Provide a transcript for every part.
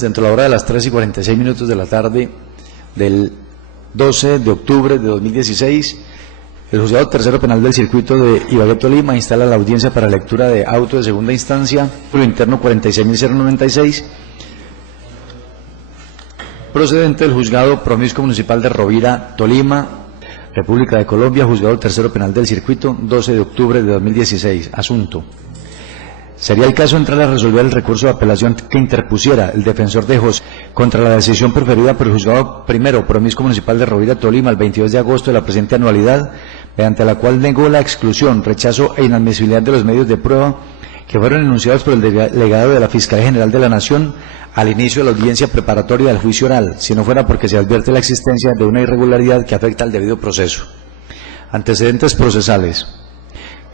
Dentro de la hora de las 3:46 de la tarde del 12 de octubre de 2016, el Juzgado Tercero Penal del Circuito de Ibagué, Tolima, instala la audiencia para lectura de auto de segunda instancia, lo interno 46.096, procedente del Juzgado Promiscuo Municipal de Rovira, Tolima, República de Colombia, Juzgado Tercero Penal del Circuito, 12 de octubre de 2016. Asunto: sería el caso entrar a resolver el recurso de apelación que interpusiera el defensor de José contra la decisión preferida por el Juzgado Primero Promiscuo Municipal de Rovira, Tolima, el 22 de agosto de la presente anualidad, mediante la cual negó la exclusión, rechazo e inadmisibilidad de los medios de prueba que fueron enunciados por el delegado de la Fiscalía General de la Nación al inicio de la audiencia preparatoria del juicio oral, si no fuera porque se advierte la existencia de una irregularidad que afecta al debido proceso. Antecedentes procesales.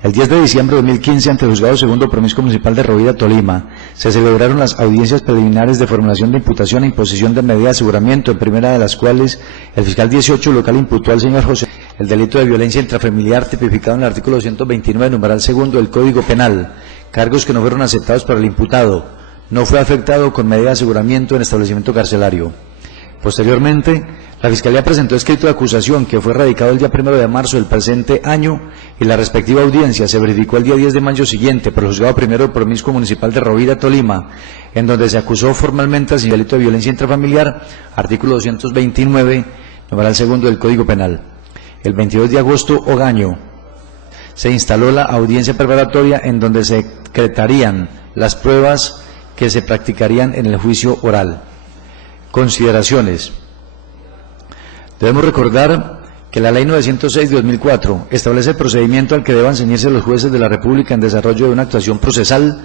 El 10 de diciembre de 2015, ante el Juzgado Segundo Promiscuo Municipal de Rovira, Tolima, se celebraron las audiencias preliminares de formulación de imputación e imposición de medida de aseguramiento, en primera de las cuales el fiscal 18 local imputó al señor José el delito de violencia intrafamiliar tipificado en el artículo 229, numeral segundo del Código Penal, cargos que no fueron aceptados por el imputado. No fue afectado con medida de aseguramiento en establecimiento carcelario. Posteriormente, la Fiscalía presentó escrito de acusación que fue radicado el día 1 de marzo del presente año y la respectiva audiencia se verificó el día 10 de mayo siguiente por el Juzgado Primero Promiscuo Municipal de Rovira, Tolima, en donde se acusó formalmente al señor delito de violencia intrafamiliar, artículo 229, numeral segundo del Código Penal. El 22 de agosto, Ogaño, se instaló la audiencia preparatoria en donde se secretarían las pruebas que se practicarían en el juicio oral. Consideraciones. Debemos recordar que la Ley 906 de 2004 establece el procedimiento al que deban ceñirse los jueces de la República en desarrollo de una actuación procesal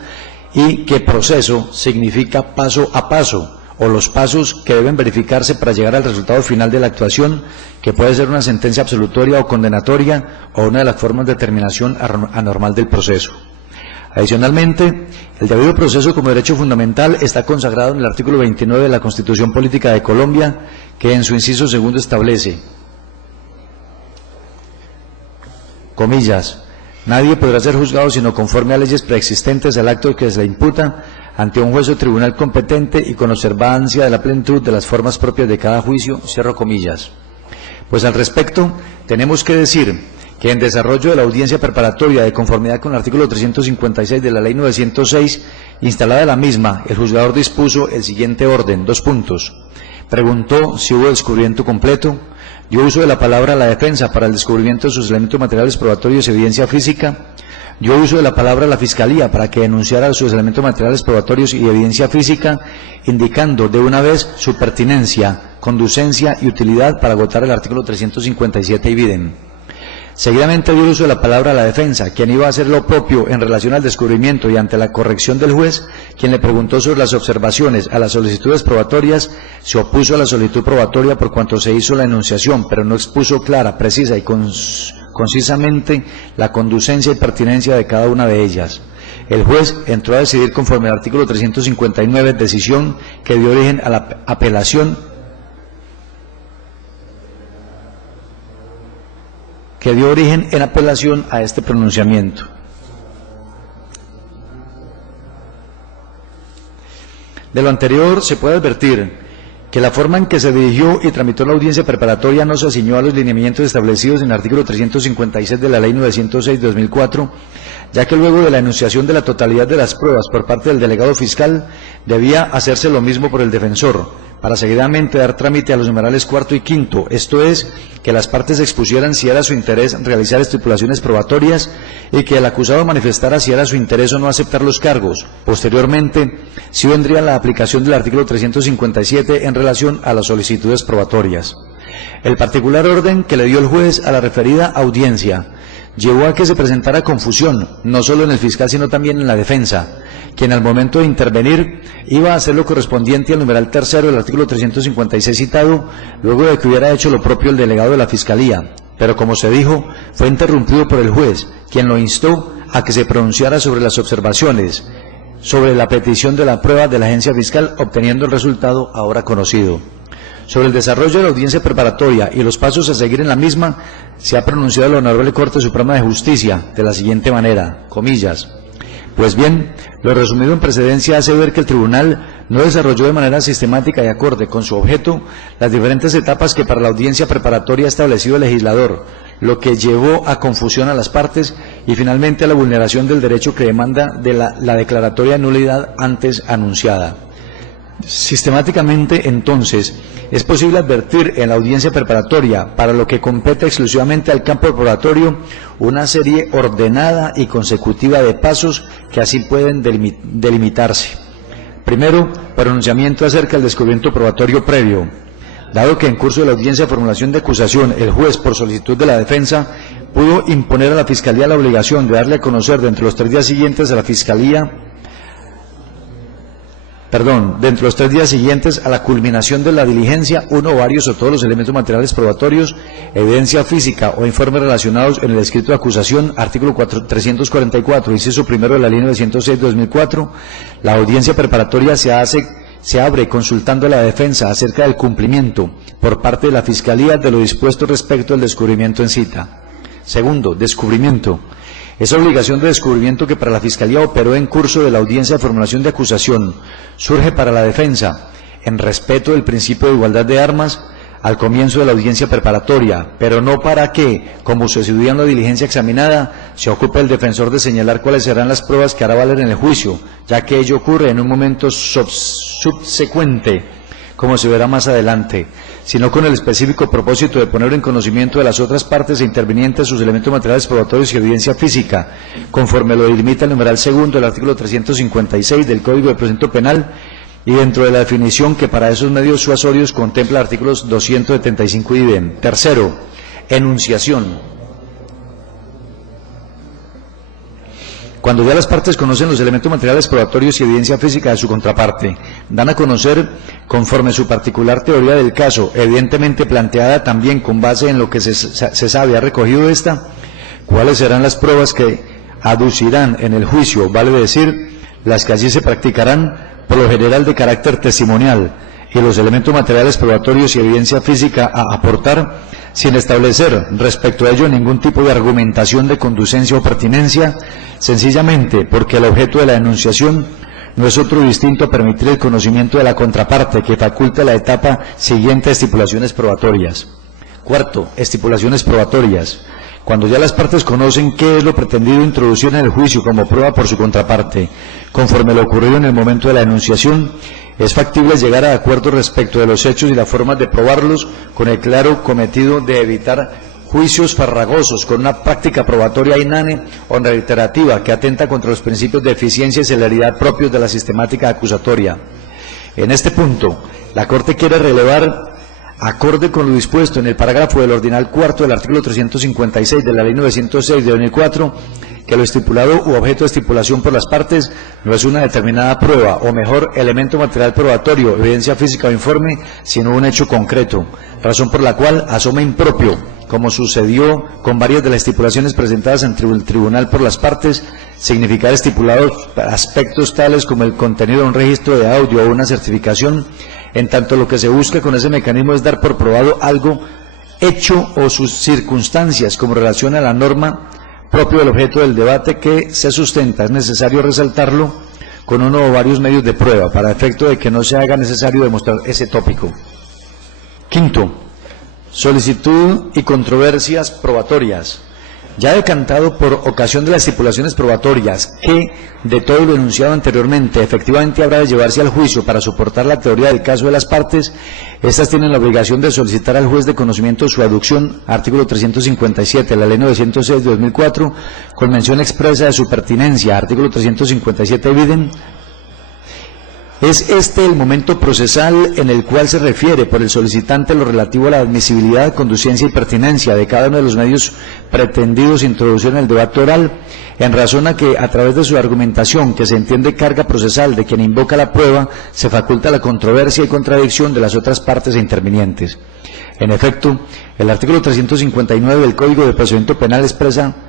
y que proceso significa paso a paso o los pasos que deben verificarse para llegar al resultado final de la actuación, que puede ser una sentencia absolutoria o condenatoria o una de las formas de terminación anormal del proceso. Adicionalmente, el debido proceso como derecho fundamental está consagrado en el artículo 29 de la Constitución Política de Colombia, que en su inciso segundo establece, comillas, nadie podrá ser juzgado sino conforme a leyes preexistentes al acto que se le imputa ante un juez o tribunal competente y con observancia de la plenitud de las formas propias de cada juicio, cierro comillas. Pues al respecto, tenemos que decir que en desarrollo de la audiencia preparatoria de conformidad con el artículo 356 de la Ley 906, instalada la misma, el juzgador dispuso el siguiente orden, 2 puntos. Preguntó si hubo descubrimiento completo, dio uso de la palabra a la defensa para el descubrimiento de sus elementos materiales probatorios y evidencia física, dio uso de la palabra a la Fiscalía para que denunciara sus elementos materiales probatorios y evidencia física, indicando de una vez su pertinencia, conducencia y utilidad para agotar el artículo 357 ibidem. Seguidamente dio uso de la palabra a la defensa, quien iba a hacer lo propio en relación al descubrimiento y ante la corrección del juez, quien le preguntó sobre las observaciones a las solicitudes probatorias, se opuso a la solicitud probatoria por cuanto se hizo la enunciación, pero no expuso clara, precisa y concisamente la conducencia y pertinencia de cada una de ellas. El juez entró a decidir conforme al artículo 359, decisión que dio origen a la apelación a este pronunciamiento. De lo anterior se puede advertir que la forma en que se dirigió y tramitó la audiencia preparatoria no se ciñó a los lineamientos establecidos en el artículo 356 de la Ley 906 de 2004, ya que luego de la enunciación de la totalidad de las pruebas por parte del delegado fiscal, debía hacerse lo mismo por el defensor, para seguidamente dar trámite a los numerales 4 y 5, esto es, que las partes expusieran si era su interés realizar estipulaciones probatorias y que el acusado manifestara si era su interés o no aceptar los cargos. Posteriormente, sí vendría la aplicación del artículo 357 en relación a las solicitudes probatorias. El particular orden que le dio el juez a la referida audiencia llevó a que se presentara confusión, no solo en el fiscal sino también en la defensa, quien al momento de intervenir iba a hacer lo correspondiente al numeral tercero del artículo 356 citado, luego de que hubiera hecho lo propio el delegado de la Fiscalía, pero como se dijo, fue interrumpido por el juez, quien lo instó a que se pronunciara sobre las observaciones, sobre la petición de la prueba de la agencia fiscal, obteniendo el resultado ahora conocido. Sobre el desarrollo de la audiencia preparatoria y los pasos a seguir en la misma, se ha pronunciado la Honorable Corte Suprema de Justicia de la siguiente manera, comillas, Pues bien, lo resumido en precedencia hace ver que el tribunal no desarrolló de manera sistemática y acorde con su objeto las diferentes etapas que para la audiencia preparatoria ha establecido el legislador, lo que llevó a confusión a las partes y finalmente a la vulneración del derecho que demanda de la declaratoria de nulidad antes anunciada. Sistemáticamente, entonces, es posible advertir en la audiencia preparatoria, para lo que compete exclusivamente al campo probatorio, una serie ordenada y consecutiva de pasos que así pueden delimitarse. Primero, pronunciamiento acerca del descubrimiento probatorio previo. Dado que en curso de la audiencia de formulación de acusación, el juez, por solicitud de la defensa, pudo imponer a la Fiscalía la obligación de darle a conocer dentro de los 3 días siguientes a la Fiscalía dentro de los 3 días siguientes a la culminación de la diligencia, uno o varios o todos los elementos materiales probatorios, evidencia física o informes relacionados en el escrito de acusación, artículo 344, inciso primero de la ley 906/2004, la audiencia preparatoria se abre consultando a la defensa acerca del cumplimiento por parte de la Fiscalía de lo dispuesto respecto al descubrimiento en cita. Segundo, descubrimiento. Esa obligación de descubrimiento que para la Fiscalía operó en curso de la audiencia de formulación de acusación surge para la defensa, en respeto del principio de igualdad de armas, al comienzo de la audiencia preparatoria, pero no para que, como sucedió en la diligencia examinada, se ocupe el defensor de señalar cuáles serán las pruebas que hará valer en el juicio, ya que ello ocurre en un momento subsecuente, como se verá más adelante, sino con el específico propósito de poner en conocimiento de las otras partes e intervinientes sus elementos materiales probatorios y evidencia física, conforme lo delimita el numeral segundo del artículo 356 del Código de Procedimiento Penal, y dentro de la definición que para esos medios suasorios contempla artículos 275 y idem. Tercero, enunciación. Cuando ya las partes conocen los elementos materiales probatorios y evidencia física de su contraparte, dan a conocer, conforme su particular teoría del caso, evidentemente planteada también con base en lo que se sabe ha recogido esta, cuáles serán las pruebas que aducirán en el juicio, vale decir, las que allí se practicarán, por lo general de carácter testimonial, y los elementos materiales probatorios y evidencia física a aportar, sin establecer respecto a ello ningún tipo de argumentación de conducencia o pertinencia, sencillamente porque el objeto de la enunciación no es otro distinto a permitir el conocimiento de la contraparte que faculta la etapa siguiente a estipulaciones probatorias. Cuarto, estipulaciones probatorias. Cuando ya las partes conocen qué es lo pretendido introducir en el juicio como prueba por su contraparte, conforme lo ocurrido en el momento de la enunciación, es factible llegar a acuerdos respecto de los hechos y las formas de probarlos, con el claro cometido de evitar juicios farragosos con una práctica probatoria inane o reiterativa que atenta contra los principios de eficiencia y celeridad propios de la sistemática acusatoria. En este punto, la Corte quiere relevar, acorde con lo dispuesto en el parágrafo del ordinal cuarto del artículo 356 de la ley 906 de 2004, que lo estipulado u objeto de estipulación por las partes no es una determinada prueba, o mejor, elemento material probatorio, evidencia física o informe, sino un hecho concreto, razón por la cual asoma impropio, como sucedió con varias de las estipulaciones presentadas ante el tribunal por las partes, significar estipulados aspectos tales como el contenido de un registro de audio o una certificación, en tanto lo que se busca con ese mecanismo es dar por probado algo hecho o sus circunstancias como relación a la norma propio del objeto del debate que se sustenta. Es necesario resaltarlo con uno o varios medios de prueba para efecto de que no se haga necesario demostrar ese tópico. Quinto, solicitud y controversias probatorias. Ya decantado por ocasión de las estipulaciones probatorias que, de todo lo enunciado anteriormente, efectivamente habrá de llevarse al juicio para soportar la teoría del caso de las partes, estas tienen la obligación de solicitar al juez de conocimiento su aducción, artículo 357 de la ley 906 de 2004, con mención expresa de su pertinencia, artículo 357 evidem. Es este el momento procesal en el cual se refiere por el solicitante lo relativo a la admisibilidad, conducencia y pertinencia de cada uno de los medios pretendidos introducir en el debate oral, en razón a que, a través de su argumentación, que se entiende carga procesal de quien invoca la prueba, se faculta la controversia y contradicción de las otras partes e intervinientes. En efecto, el artículo 359 del Código de Procedimiento Penal expresamente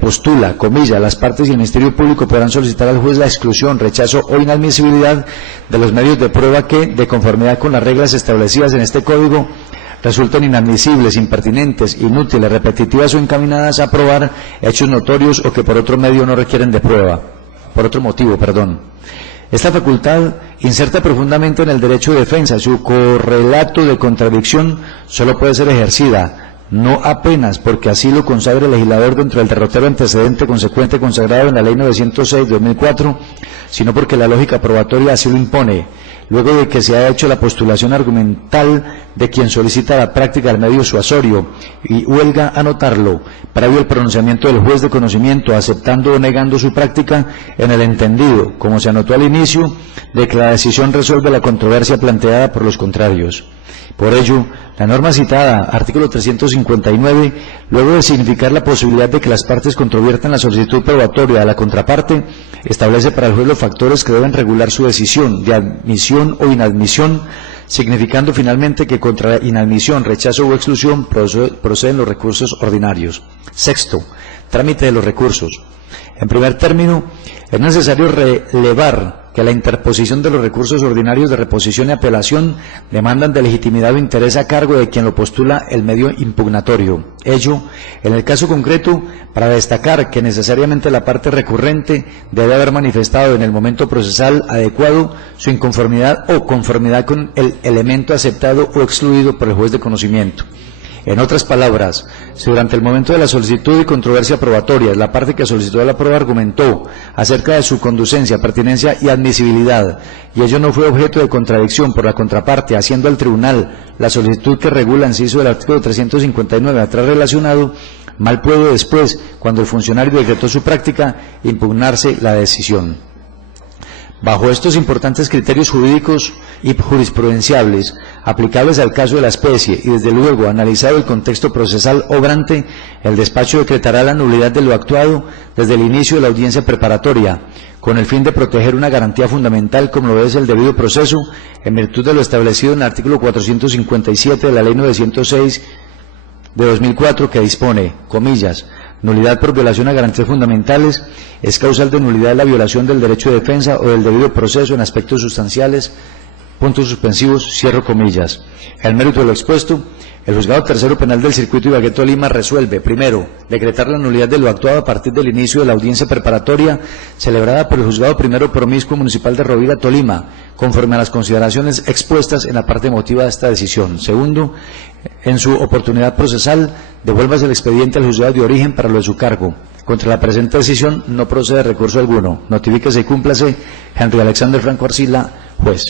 postula, comilla, las partes y el Ministerio Público podrán solicitar al juez la exclusión, rechazo o inadmisibilidad de los medios de prueba que, de conformidad con las reglas establecidas en este Código, resultan inadmisibles, impertinentes, inútiles, repetitivas o encaminadas a probar hechos notorios o que por otro medio no requieren de prueba. Esta facultad inserta profundamente en el derecho de defensa. Su correlato de contradicción solo puede ser ejercida, no apenas porque así lo consagra el legislador dentro del derrotero antecedente consecuente consagrado en la Ley 906 de 2004, sino porque la lógica probatoria así lo impone, luego de que se ha hecho la postulación argumental de quien solicita la práctica del medio usuario, y huelga anotarlo, previo el pronunciamiento del juez de conocimiento, aceptando o negando su práctica en el entendido, como se anotó al inicio, de que la decisión resuelve la controversia planteada por los contrarios. Por ello, la norma citada, artículo 359, luego de significar la posibilidad de que las partes controviertan la solicitud probatoria a la contraparte, establece para el juez los factores que deben regular su decisión de admisión o inadmisión, significando finalmente que contra inadmisión, rechazo o exclusión proceden los recursos ordinarios. Sexto, trámite de los recursos. En primer término, es necesario relevar que la interposición de los recursos ordinarios de reposición y apelación demandan de legitimidad o interés a cargo de quien lo postula el medio impugnatorio. Ello, en el caso concreto, para destacar que necesariamente la parte recurrente debe haber manifestado en el momento procesal adecuado su inconformidad o conformidad con el elemento aceptado o excluido por el juez de conocimiento. En otras palabras, si durante el momento de la solicitud y controversia probatoria la parte que solicitó la prueba argumentó acerca de su conducencia, pertinencia y admisibilidad, y ello no fue objeto de contradicción por la contraparte, haciendo al tribunal la solicitud que regula el inciso del artículo 359 atrás relacionado, mal puede después, cuando el funcionario decretó su práctica, impugnarse la decisión. Bajo estos importantes criterios jurídicos y jurisprudenciables, aplicables al caso de la especie y desde luego analizado el contexto procesal obrante, el despacho decretará la nulidad de lo actuado desde el inicio de la audiencia preparatoria, con el fin de proteger una garantía fundamental como lo es el debido proceso, en virtud de lo establecido en el artículo 457 de la Ley 906 de 2004, que dispone, comillas, nulidad por violación a garantías fundamentales es causal de nulidad la violación del derecho de defensa o del debido proceso en aspectos sustanciales, puntos suspensivos, cierro comillas. Al mérito de lo expuesto, el Juzgado Tercero Penal del Circuito Ibagué Tolima resuelve, primero, decretar la nulidad de lo actuado a partir del inicio de la audiencia preparatoria celebrada por el Juzgado Primero Promiscuo Municipal de Rovira, Tolima, conforme a las consideraciones expuestas en la parte motiva de esta decisión. Segundo, en su oportunidad procesal, devuélvase el expediente al juzgado de origen para lo de su cargo. Contra la presente decisión no procede recurso alguno. Notifíquese y cúmplase Henry Alexander Franco Arcila, juez.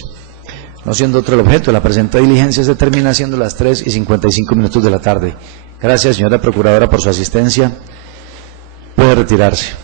No siendo otro el objeto, la presente diligencia se termina siendo las 3:55 de la tarde. Gracias, señora Procuradora, por su asistencia. Puede retirarse.